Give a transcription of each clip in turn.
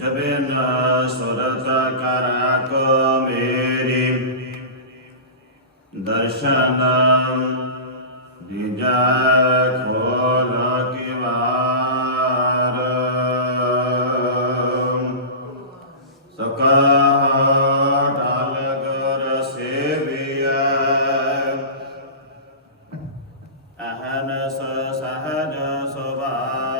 ਤੁਝ ਬਿਨ ਸੁਰਤ ਕਰ ਕੋ ਮੇਰੀ ਦਰਸ਼ਨ ਦੀਜਾ ਖੋਲ ਕੀ ਵਾਰ ਸਕਾ ਟਾਲ ਗੁਰ ਸੇਵੀਐ ਅਹਨਸ ਸਹਜ ਸੁਭਾਏ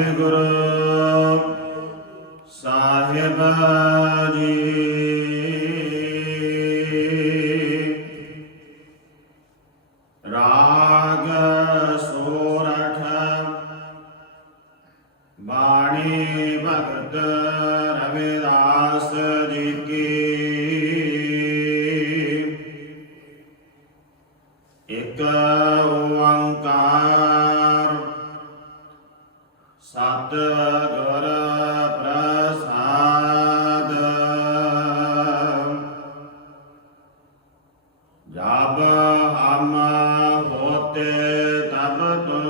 ਵਾਹਿਗੁਰੂ ਸਾਹਿਬ ਜੀ। ਰਾਗ ਸੋਰਠ ਬਾਣੀ ਭਗਤ ਰਵਿਦਾਸ ਜੀ ਕੀ। ਇਕ ਓੰਕਾਰ ਜਬ ਹਮ ਹੋਤੇ ਤਬ ਤੋ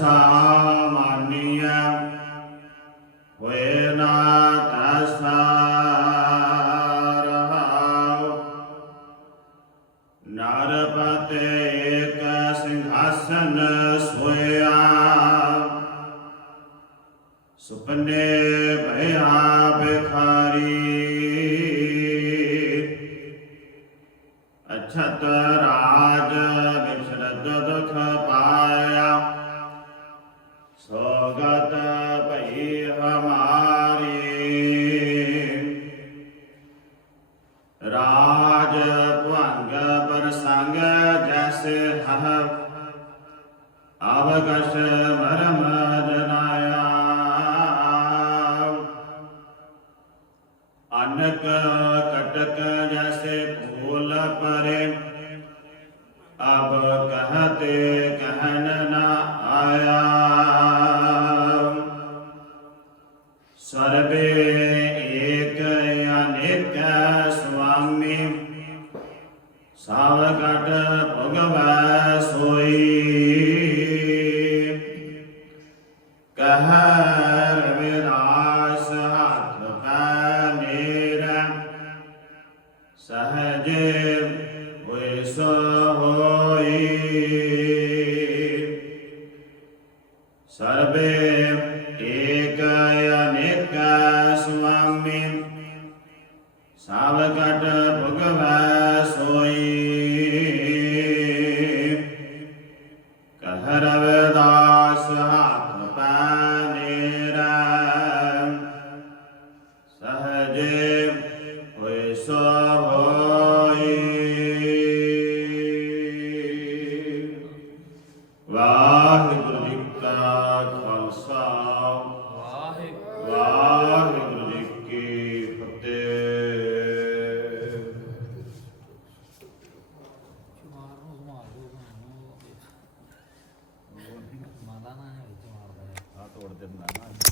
ਜੈਸਾ ਹੋਏ ਨਾ ਤੈਸਾ ਰਹਾਉ। ਨਰਪਤੇ ਏਕ ਸਿੰਘਾਸਨ ਸੋਇਆ। ਸੁਪਨੇ ਭਇਆ ਬਿਖਾਰੀ ਅਛਤ ਰਾਜ ਵਿਸ਼ਰਦ ਦੁਖ ਪਾਇਆ। ਸੋਗਤ ਭਈ ਹਮਾਰੀ। ਰਾਜ ਭੰਗ ਪ੍ਰਸੰਗ ਜੈਸੇ ਹਹ। ਅਵਗਸ਼ ਮਰਮ ਜਨਾਇਆ। ਅਨਕ ਕਟਕ ਜੈਸੇ ਫੂਲ ਪਰੇ। ਸਾਵਗਟ ਭਗਵੈ ਸੋਈ। ਕਹ ਰਵਿਦਾਸ ਹੱਥ ਪੈ ਮੇਰਾ ਸਹਜੇ ਹੋਏ ਸੋ ਹੋਈ ਸਭ ਘਟ ਭਗਵੈ ਸੋਈ। ਕਹ ਰਵਿਦਾਸ ਹੱਥ ਪੈ ਨੇਰਾ। ਸਹਜੇ